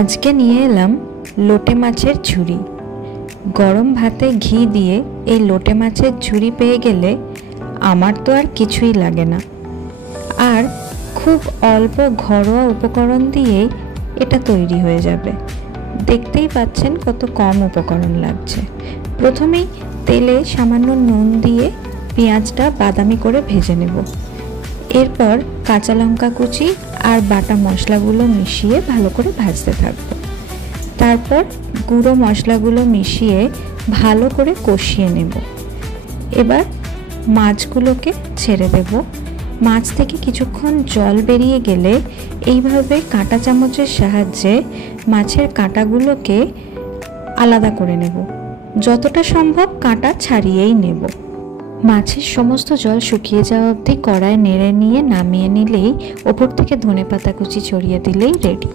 আজকে নিয়ে এলাম লোটে মাছের ঝুড়ি। গরম ভাতে ঘি দিয়ে এই লোটে মাছের ঝুড়ি পেয়ে গেলে আমার তো আর কিছুই লাগে না। আর খুব অল্প ঘরোয়া উপকরণ দিয়েই এটা তৈরি হয়ে যাবে। দেখতেই পাচ্ছেন কত কম উপকরণ লাগছে। প্রথমেই তেলে সামান্য নুন দিয়ে পেঁয়াজটা বাদামি করে ভেজে নেব। এরপর কাঁচা লঙ্কা কুচি আর বাটা মশলাগুলো মিশিয়ে ভালো করে ভাজতে থাকবো। তারপর গুঁড়ো মশলাগুলো মিশিয়ে ভালো করে কষিয়ে নেব। এবার মাছগুলোকে ছেড়ে দেব। মাছ থেকে কিছুক্ষণ জল বেরিয়ে গেলে এইভাবে কাঁটা চামচের সাহায্যে মাছের কাঁটাগুলোকে আলাদা করে নেব। যতটা সম্ভব কাঁটা ছাড়িয়েই নেব। মাছের সমস্ত জল শুকিয়ে যাওয়া অবধি কড়ায় নেড়ে নিয়ে নামিয়ে নিলেই ওপর থেকে ধনেপাতা কুচি ছড়িয়ে দিলেই রেডি।